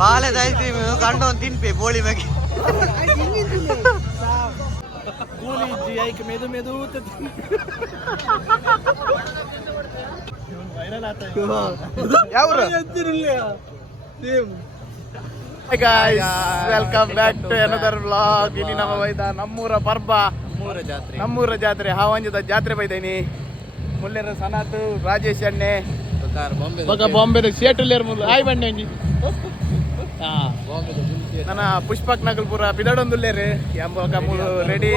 ಬಾಳೆದ ice cream ಗಂಡ ಒಂದು ತಿನ್ಪೆ ಬೋಳಿ ಮ್ಯಾಗೆ ಮೆದು ಮೆದು welcome back to another vlog. ಇಲ್ಲಿ ನಮ್ಮ ಬೈದ ನಮ್ಮೂರ ಪರ್ಬ ನಮ್ಮೂರ ಜಾತ್ರೆ ಹಾವಂಜದ ಜಾತ್ರೆ ಬೈದೀನಿ. ಮುಲ್ಲೆರ ಸನಾತ್ ರಾಜೇಶ್ ಅಣ್ಣೆ ಬಾಂಬೆದ ಸೇಟುಲ್ಲೇರ್ ಮುಲ್ಲು ಆಯ್ ಬಣ್ಣೆ ಅಂಜಿ ನನ್ನ ಪುಷ್ಪಕ್ ನಗಲ್ಪುರ ಪಿದಡೊಂದುಲ್ಲೇರು ಎಂಬ ರೆಡಿ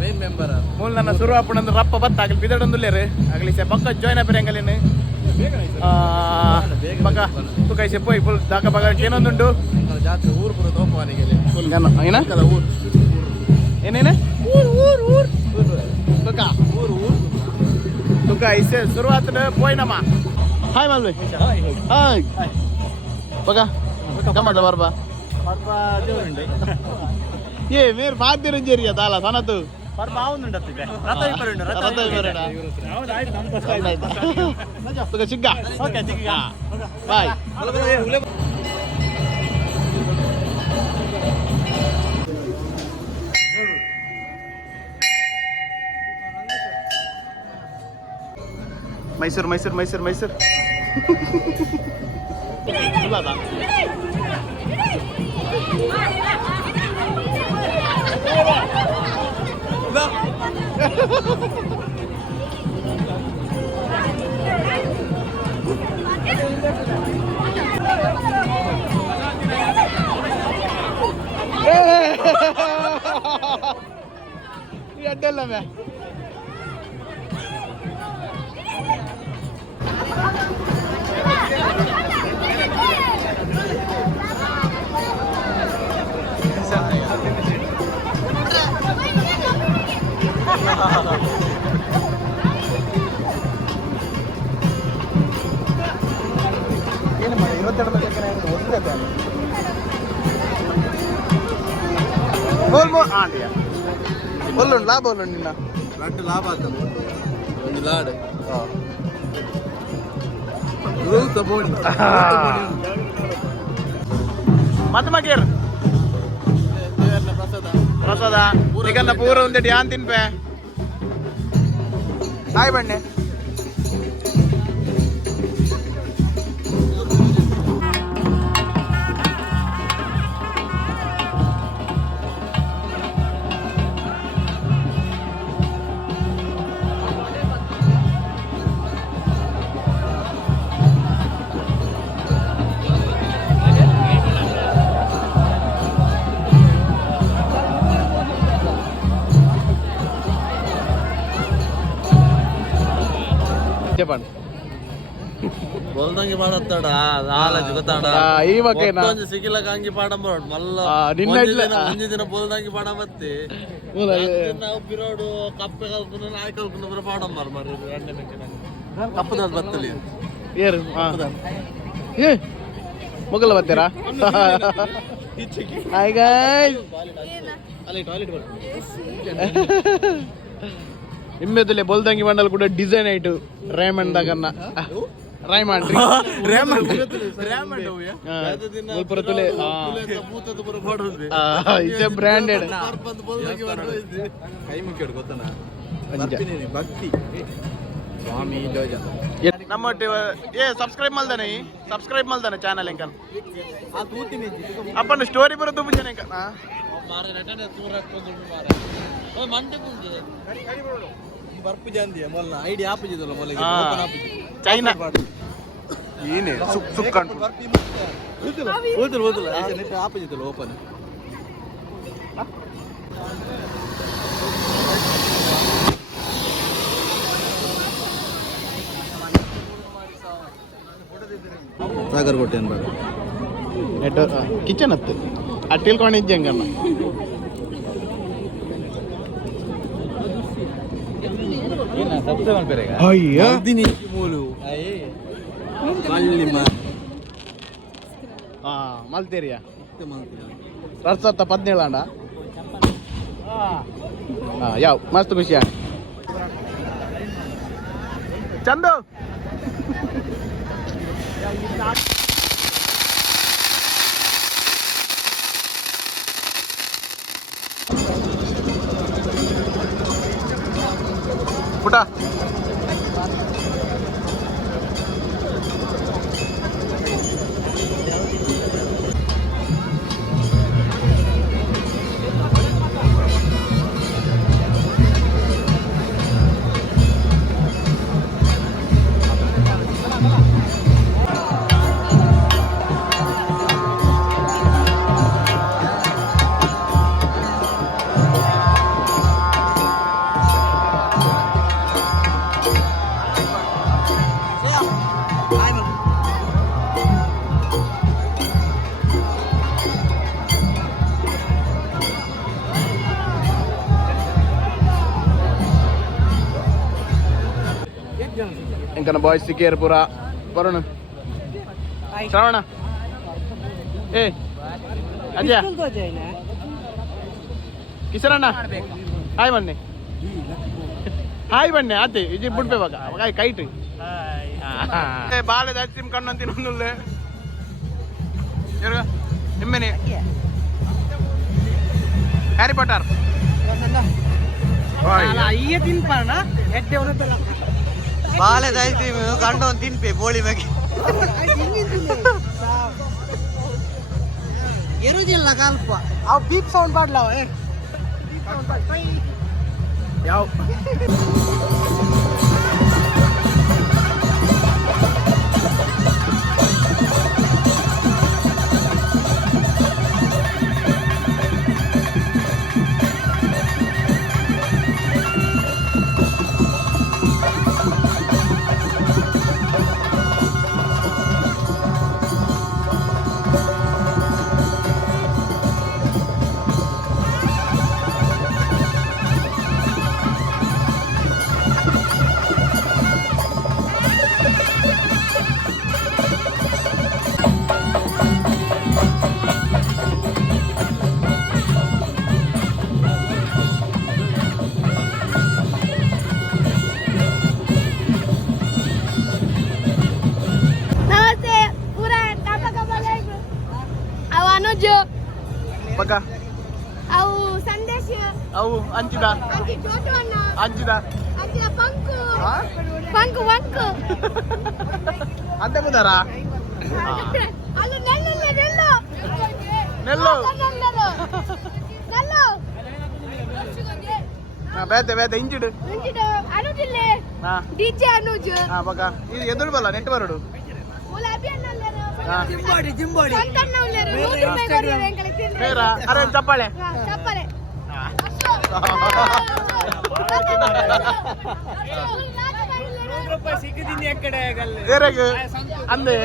ಮೇನ್ ಮೆಂಬರ್ ಮೂಲ ನನ್ನ ಶುರು ಹಾಪುಣಂದು ರಪ್ಪ ಬತ್ತ ಆಗಲಿ ಪಿದಡೊಂದುಲ್ಲೇರು ಆಗಲಿ ಸೆ ಪಕ್ಕ ಜಾಯ್ನ್ ಆಪೇರೆ ಎಂಗಲೇನು ಪಕ್ಕ ತುಕೈಸೆ ಪೋಯ್ ಫುಲ್ ದಾಕ ಬಗ ಏನೊಂದುಂಟು ಜಾತ್ರೆ ಊರು ಪುರ ತೋಪವಾನಿಗೆ ಫುಲ್ ಜನ ಏನ ಊರು ಏನೇನೆ ಊರು ಊರು ಊರು ತುಕ ಊರು ಊರು ತುಕ ಇಸೆ ಶುರುವಾತ ಪೋಯ್ನಮ್ಮ ಹಾಯ್ ಮಾಲ್ವಿ ಹಾಯ್ ಬಗ ಗಮ್ಮತ್ತ ಬರ್ಬಾ ಏ ಮೇರ್ ಬಾದ್ದಿರ ಜೇರಿಯ ತಾಲ ಸನತು ಸಿಗ್ಗ ಬಾಯ್ ಮೈಸೂರು ಮೈಸೂರು ಮೈಸೂರು ಮೈಸೂರು ಅಡ್ಡಲ್ಲ ಮೇ ಏನು ಮಾಡಿ 22 ಬೋಲು ಲಾಭ ನಿನ್ನ ಲಡ್ಡು ಲಾಭ ಆತ ಒಂದು ಲಾಡು ಮತ್ತೆ ಮಗೇರ್ ಪ್ರಸಾದ ಈಗನ್ನ ಪೂರ ಒಂದೇಟಿ ಯಾನ್ ತಿನ್ಪೆ ಹಾಯ್ ಬಣ್ಣೆ చెప్పండి బొల్దంగి పాడతాడా ఆల జుగతాడా ఈవకేనా కొంచెం సికిల కాంగి పాడం బరోడ్ మల్ల నిన్న దిన బొల్దంగి పాడవత్తి ನಾವು ಬಿರೋಡು ಕಪ್ಪೆ ಕಲ್ಪನ ನಾಯಿ ಕಲ್ಪನ ಪಾಡಂ మరి ಕಪ್ಪದ ಬತ್ತಲಿ ಏರು ಏ ಮೊಗಲ ಬರ್ತೀರಾ ಹಾಯ್ ಗೈಸ್ ಅಲ್ಲಿ ಟಾಯ್ಲೆಟ್ ನಿಮ್ಮೆದಲ್ಲೇ ಬೊಲ್ದಂಗಿ ಮಂಡಲ್ ಕೂಡ ಡಿಸೈನ್ ಆಯ್ತು ರೇಮಂಡ್ ದಾಗನ್ನ ರೇಮಂಡ್ ತುಲೆ ಇದೇ ಬ್ರ್ಯಾಂಡೆಡ್ ಕೈ ಮುಖ್ಯ ಗೊತ್ತನಾ ಭಕ್ತಿ ಸ್ವಾಮಿ ನಮ್ಮ ಸಬ್ಸ್ಕ್ರೈಬ್ ಮಲ್ದಾನೆ ಚಾನಲ್ ಎಂಕಲ್ ಅಪ್ಪನ ಸ್ಟೋರಿ ಬರೋದು ಮುಂಜಾನೆ ಎಂಕಲ್ ಬರ್ಪು ಜಾಂದಿಯ ಮೊಲ್ಲ ಐಡಿ ಆಪುಜಿದಲ್ಲ ಮೊಲ್ಲ ಚೈನಾ ಏನೇ ಸುಕ್ಕ ಓದಲ್ಲ ನೆಟ್ ಆಪುಜಿದಲ್ಲ ಓಪನ್ ಸಾಗರ್ ಕೊಟ್ಟೆ ಅನ್ಬೇಡ ನೆಟ್ ಕಿಚನ್ ಹತ್ತು ಅಟ್ಟಿಲ್ಕೊಂಡಿದ್ದೆ ಹಂಗಮ್ಮ మల్తేరియా 2017 అండ యావ్ మస్తు ఖుషియా చందు ಪುಟ इंकन बॉयज सिकेर पूरा वरुण श्रावण ए अजय किशोरಣ್ಣ हाय बन्ने हाय बन्ने आते इजे बुड्पे बघा काय काईट ए बाले दाचिम कण्ण तिननुल्ले येरगा निम्मेने हैरी पॉटर ಅಲ್ಲ ಈಗ ತಿನ್ಪಾರಣ ಎಡ್ಡೆ ಒಂದಲ್ಲ ಬಾಳೆ ಐಸ್ ಕ್ರೀಮ್ ಕಂಡು ಒಂದು ತಿನ್ಪೆ ಬೋಳಿ ಮ್ಯಾಗೆ ಎರುದಿಲ್ಲ ಕಲ್ಪ ಅವು ಬೀಪ್ ಸೌಂಡ್ ಮಾಡ್ಲವ ಯಾವ बघा ಅವು ಸಂದೇಶ ಅವು ಅಂಚಿದ ಅಂಚಿ ಚೋಟವನ್ನ ಅಂಚಿದ ಅಂಚಿದ ಪಂಕು ಪಂಕು ಪಂಕು ಅಂತೆ ಮುದಾರ ಅಲ್ಲ ನೆಲ್ಲು ನೆಲ್ಲು ನೆಲ್ಲು ನೆಲ್ಲು ಬೇತೆ ಬೇತೆ ಇಂಚಿಡು ಇಂಚಿಡು ಅನುಜಿಲ್ಲ ಹಾ ಡಿಜೆ ಅನುಜು ಹಾ ಬಘ ಇದು ಎದುರು ಬಲ್ಲ ನೆಟ್ ಬರಡು ಗುಲಾಬಿ ಅನ್ನಲ್ಲರು ಜಿಂಬಾಡಿ ಜಿಂಬಾಡಿ ಸಂತನ್ನ ಉಳ್ಳರು 100 ರೂಪಾಯಿ ಕೊಡಿ ಎಂಕಲೆ ತಿನ್ನಿ ಬೇರ ಅರೆ ಚಪ್ಪಾಳೆ ಚಪ್ಪಲೆ ಸಿಕ್ಕಿದ್ದೀನಿ ಆ ಕಡೆ ಆಗಲ್ಲ ಬೇರೆಗೆ ಅಂದೆ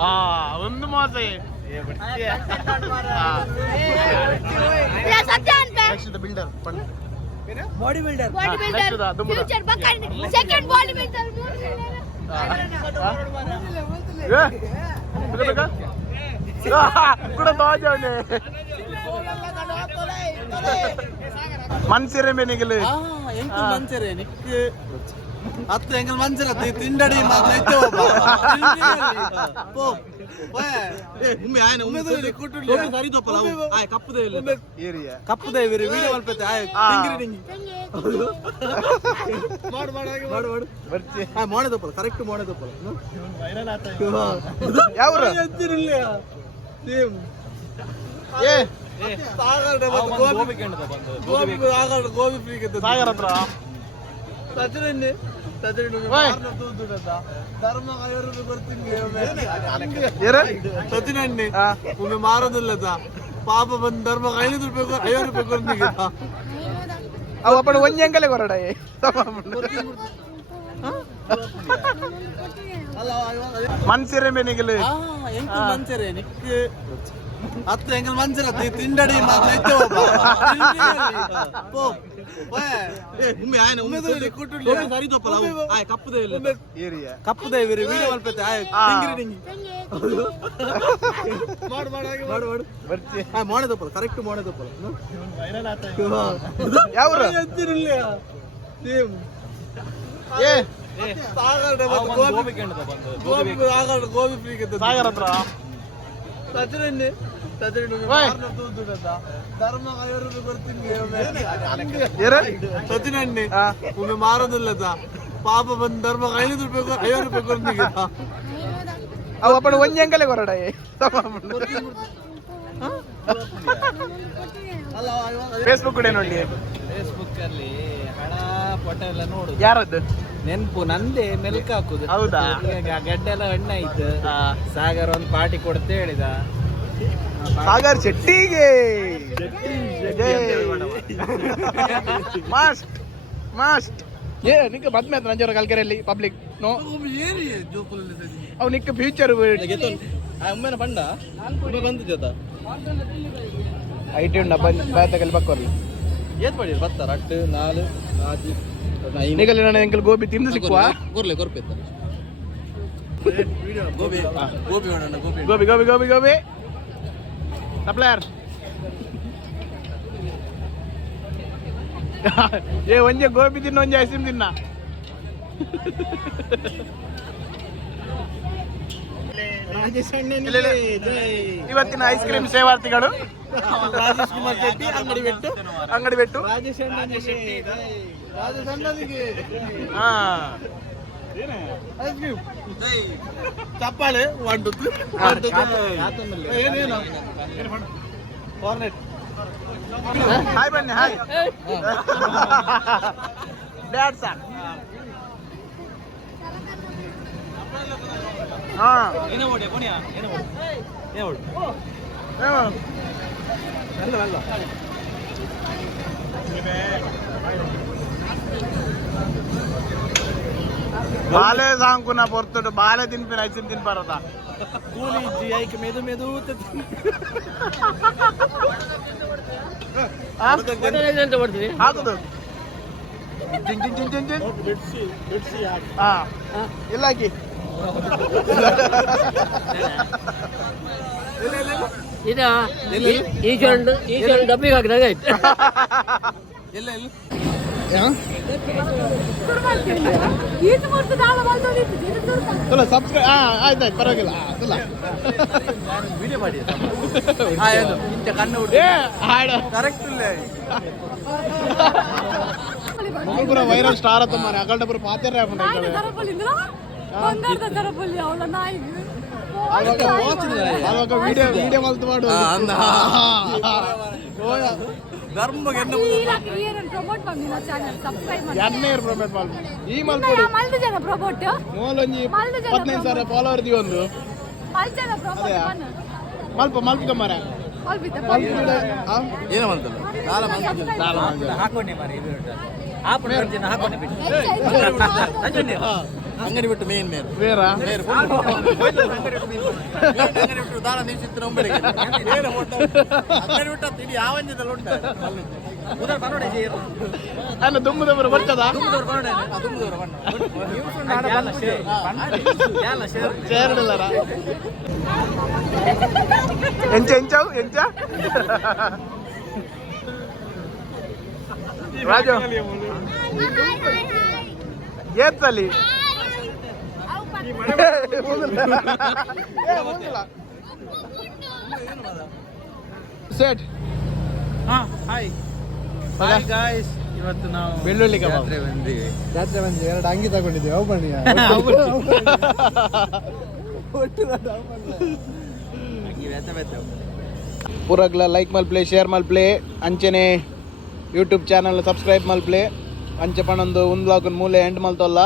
ಹಾ ಒಂದು ಮಾಸೆ ಬಿಲ್ಡರ್ ಬಾಡಿ ಬಿಲ್ಡರ್ ಫ್ಯೂಚರ್ ಬಕ್ಕ ಸೆಕೆಂಡ್ ಬಾಡಿ ಬಿಲ್ಡರ್ ಕೂಡ ತೋಜವನೆ ಮನ್ಸಿರೆ ಮೇನಿಗಲು ಎಂಕು ಮಂಚರೆ ನಿಕ್ಕು ಅತ್ತು ಎಂಗಲ್ ಮಂಚರ ತಿಂಡಡಿ ಮಾತ್ರ ಪೋ ಉಮ್ಮೆ ಆಯ್ನ ಉಮ್ಮೆ ಕುಟ್ಟು ಸರಿ ತಪ್ಪಲ್ಲ ಆಯ್ ಕಪ್ಪುದೇ ಇಲ್ಲ ಏರಿಯಾ ಕಪ್ಪುದೇ ಇವ್ರಿ ವಿಡಿಯೋ ಮಲ್ಪತ್ತೆ ಆಯ್ ಡಿಂಗಿರಿ ಡಿಂಗಿ ಮಾಡು ಮಾಡು ಹಾಗೆ ಮಾಡು ಮಾಡು ಬರ್ತಿ ಆಯ್ ಮೋಣೆ ತಪ್ಪಲ್ಲ ಕರೆಕ್ಟ್ ಮೋಣೆ ತಪ್ಪಲ್ಲ ವೈರಲ್ ಆತ ಯಾವ್ರು ಎತ್ತಿರಲ್ಲ ಸೇಮ್ ಏ ಸಾಗರ ಗೋಬಿ ಕೆಂಡದ ಬಂದು ಗೋಬಿ ಸಾಗರ ಗೋಬಿ ಫ್ರೀ ಗೆ ಸಾಗರ ಹತ್ರ ಸಜರನ್ನೇ ಧರ್ಮ 50 ರೂಪಾಯಿ ಕೊಡ್ತೀನಿ ಸಚಿನಣ್ಣೆ ಒಮ್ಮೆ ಮಾರೋದಿಲ್ಲ ಪಾಪ ಬಂದು ಧರ್ಮ 50 ರೂಪಾಯಿ ಕೊಡ್ತೀನಿ ಅವು ಅಪ್ಪಣ ಒಂಜಿ ಅಂಕಲೆ ಕೊರಡ ಮನ್ಸಿರೆ ಮೇನಿಗಲು ಎಂಕು ಮಂಚರೆ ನಿಕ್ಕು ಅತ್ತು ಎಂಗಲ್ ಮಂಚರ ತಿಂಡಡಿ ಮಾತ್ರ ಪೋ ಉಮ್ಮೆ ಆಯ್ನ ಉಮ್ಮೆ ಕುಟ್ಟು ಸರಿ ತಪ್ಪಲ್ಲ ಆಯ್ ಕಪ್ಪುದೇ ಇಲ್ಲ ಏರಿಯಾ ಕಪ್ಪುದೇ ಇವ್ರಿ ವಿಡಿಯೋ ಮಲ್ಪತ್ತೆ ಆಯ್ ಡಿಂಗಿರಿ ಡಿಂಗಿ ಮಾಡು ಮಾಡು ಹಾಗೆ ಮಾಡು ಮಾಡು ಬರ್ತಿ ಆಯ್ ಮೋಣೆ ತಪ್ಪಲ್ಲ ಕರೆಕ್ಟ್ ಮೋಣೆ ತಪ್ಪಲ್ಲ ವೈರಲ್ ಆತ ಯಾವ್ರು ಎತ್ತಿರಲ್ಲ ಸೇಮ್ ಏ ಸಾಗರ ಗೋಬಿ ಕೆಂಡದ ಬಂದು ಗೋಬಿ ಸಾಗರ ಗೋಬಿ ಫ್ರೀ ಗೆ ಸಾಗರ ಹತ್ರ ಸಚಿರಣ್ಣೆ ಓಯ್. ಧರ್ಮ 50 ರೂಪಾಯಿ ಕೊಡ್ತೀನಿ ಏರ ಸಚಿನಣ್ಣೆ ಹಾ. ಒಮ್ಮೆ ಮಾರೋದಿಲ್ಲ ಪಾಪ ಬಂದು ಧರ್ಮ 500 ರೂಪಾಯಿ 50 ರೂಪಾಯಿ ಕೊಡ್ತೀನಿ ಅವು ಅಪ್ಪಡು ಒಂಜಿ ಅಂಕಲೇ ಕೊರಡ ಫೇಸ್ಬುಕ್ ಕೂಡ ನೋಡಿ ಫೇಸ್ಬುಕ್ ಅಲ್ಲಿ ಹಣ ಫೋಟೋ ಎಲ್ಲ ನೋಡುದು ಯಾರದ್ದು ನೆನ್ಪು ನಂದೇ ಮೆಲ್ಕ್ ಹಾಕುದು ಹೌದಾ? ಈಗ ಗೆಡ್ಡೆ ಎಲ್ಲ ಹಣ್ಣಾಯ್ತು ಸಾಗರ್ ಒಂದು ಪಾರ್ಟಿ ಕೊಡ್ತೆ ಹೇಳಿದ ಸಾಗರ್ ಶೆಟ್ಟಿಗೆ ಮಾಸ್ಟ್ ಮಾಸ್ಟ್ ಏ ನಿಕ್ಕ ಬದ್ಮೆ ಆಯ್ತು ನಂಜರ ಕಲ್ಕೆರೆಯಲ್ಲಿ ಪಬ್ಲಿಕ್ ನೋ ಏನಿ ಜೋಕುಲಲ್ಲಿ ಅವ್ ನಿಕ್ಕ ಫ್ಯೂಚರ್ ಒಮ್ಮೆನ ಬಂಡ ಬಂದಿದ್ದ ಐಟಿ ಉಂಡ ಬಂದ್ ಬಾತಕಲ್ಲಿ ಬಕ್ಕೋರ್ಲಿ ಏತ್ ಮಾಡಿ ಬರ್ತಾರ ಅಟ್ಟು 4 5 ನಿಗಲಿ ನನ್ನ ಎಂಕಲ್ ಗೋಬಿ ತಿಂದು ಸಿಕ್ಕುವ ಕೊರ್ಲೆ ಕೊರ್ಪೆತ್ತ ಗೋಬಿ ಗೋಬಿ ಮಾಡೋಣ ಗೋಬಿ ಗೋಬಿ ಗೋಬಿ ಗೋಬಿ ಗೋಬಿ ಸಪ್ಲೈಯರ್ ಏ ಒಂಜೆ ಗೋಬಿ ತಿನ್ನ ಒಂಜೆ ಐಸ್ ಕ್ರೀಮ್ ತಿನ್ನ ಇವತ್ತಿನ ಐಸ್ ಕ್ರೀಮ್ ಸೇವಾರ್ಥಿಗಳು ರಾಜೇಶ್ ಕುಮಾರ್ ಶೆಟ್ಟಿ ಅಂಗಡಿ ಬೆಟ್ಟು ರಾಜೇಶ್ ಅಣ್ಣನಿಗೆ ಹಾ ಐಸ್ ಕ್ರೀಮ್ ಚಪ್ಪಾಳೆ ಒಂಟುತ್ತು ಏನೇನು ಕಾರ್ನೆಟ್ ಹಾಯ್ ಬನ್ನಿ ಹಾಯ್ ಡ್ಯಾಡ್ ಸಾರ್ ಹಾ ಏನೇ ಓಡಿ ಪುಣ್ಯ ಏನೇ ಓಡಿ ಏನೇ ಓಡಿ ಅಲ್ಲ ಅಲ್ಲ ಬಾಲೆ ಸಾಂಕುನ ಪೊರ್ತುಡು ಬಾಲೆ ತಿನ್ಪಿನ ಐಸಿನ್ ತಿನ್ಪಾರದ ಕೂಲಿ ಇಜ್ಜಿ ಐಕ್ ಮೆದು ಮೆದು ಎಂತ ಮಾಡ್ತೀವಿ ಹಾಕುದು ಜಿನ್ ಜಿನ್ ಜಿನ್ ಜಿನ್ ಜಿನ್ ಹಾ ಇಲ್ಲ ಹಾಕಿ ಇದಾ ಈ ಶರ್ಟ್ ಡಬ್ಬಿಗೆ ಹಾಕಿದಾಗ ಆಯ್ತು ಎಲ್ಲ ಎಲ್ಲ ತುಲ ಸಬ್ಸ್ಕ್ರೈಬ್ ಆಯ್ತಾಯ್ತು ಪರವಾಗಿಲ್ಲ ತುಲ ವಿಡಿಯೋ ಮಾಡಿ ಇಂಥ ಕಣ್ಣು ಏ ಹಾಡು ಕರೆಕ್ಟ್ ಇಲ್ಲ ಮೊಗಲ್ಪುರ ವೈರಲ್ ಸ್ಟಾರ್ ಅತ್ತ ಮಾರೆ ಅಕಲ್ಟಪುರ ಪಾತ್ರೆ ಹಾಕೊಂಡು ಅವಾಗ ವಿಡಿಯೋ ಮಲ್ತು ಮಾಡು ಧರ್ಮಗೆ ಎಣ್ಣೆ ಪ್ರೊಮೋಟ್ ಮಾಡಿ ಈ ಮಲ್ಪುಡು ಮೂಲೊಂಜಿ 15,000 ಫಾಲೋವರ್ ದಿ ಒಂದು ಮಲ್ಪ ಮಲ್ಪ ಮರ ಏನು ಮಾಡ್ತಲ್ಲ ಹಾಕೊಂಡೆ ಮಾರಿ ಹಾಕೊಂಡೆ ಬಿಟ್ಟು ಅಂಗಡಿ ಬಿಟ್ಟು ಮೇನ್ ಮೇನ್ ಬೇರ ಅಂಗಡಿ ಬಿಟ್ಟು ದಾರ ನಿಲ್ಸಿತ್ತು ನಂಬರಿಗೆ ಅಂಗಡಿ ಬಿಟ್ಟು ಇಡೀ ಯಾವಂಜದಲ್ಲಿ ಉಂಟು ಅಲ್ಲ ದುಮ್ಮು ದಮ್ಮರು ಬರ್ತದ ಸೇರಡಿಲ್ಲರ ಎಂಚ ಎಂಚವು ಎಂಚ ರಾಜು ಏತ್ತಲ್ಲಿ ಸೆಟ್ ಹಾಯ್ ಹಾಯ್ ಗಾಯ್ಸ್ ಇವತ್ತು ನಾವು ಬೆಳ್ಳುಳ್ಳಿ ಕಬಾಬ್ ಜಾತ್ರೆ ಬಂದು 2 ಅಂಗಿ ತಗೊಂಡಿದ್ದೀವಿ ಅವು ಬನ್ನಿ ಪೂರಗ್ಲ ಲೈಕ್ ಮಲ್ಪ್ಲೆ ಶೇರ್ ಮಲ್ಪ್ಲೆ ಅಂಚೆನೆ ಯೂಟ್ಯೂಬ್ ಚಾನಲ್ ಸಬ್ಸ್ಕ್ರೈಬ್ ಮಲ್ಪ್ಲೆ ಅಂಚೆ ಪಣಂದು ಉಂದ್ಲಾಕನ್ ಮೂಲೆ ಎಂಡ್ ಮಲ್ತೊಲ್ಲ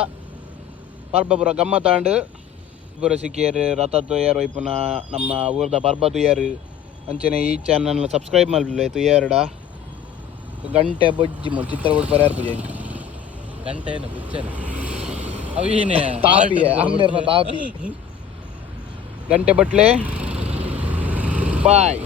ಪರ್ಬ ಪೂರ ಗಮ್ಮತ್ತಾಂಡು ಪೂರ ಸಿಕ್ಕಿಯರು ರಥ ತುಯ್ಯಾರು ಇಪ್ಪುನ ನಮ್ಮ ಊರ್ದ ಪರ್ಬ ತುಯ್ಯಾರು ಅಂಚೆನೆ ಈ ಚಾನಲ್ ಸಬ್ಸ್ಕ್ರೈಬ್ ಮಲ್ಪ್ಲೆ ತುಯ್ಯಾರಡ ಗಂಟೆ ಬೊಜ್ಜಿ ಚಿತ್ರ ಬಿಟ್ಟು ಪರಿಹಾರ ಪೂಜೆ ಗಂಟೆ ಏನು ಬುಚ್ಚನೆ ಅವಿನೇ ತಾಪಿ ಅಮ್ಮೇರ್ನ ತಾಪಿ ಗಂಟೆ ಬಟ್ಲೆ ಬಾಯ್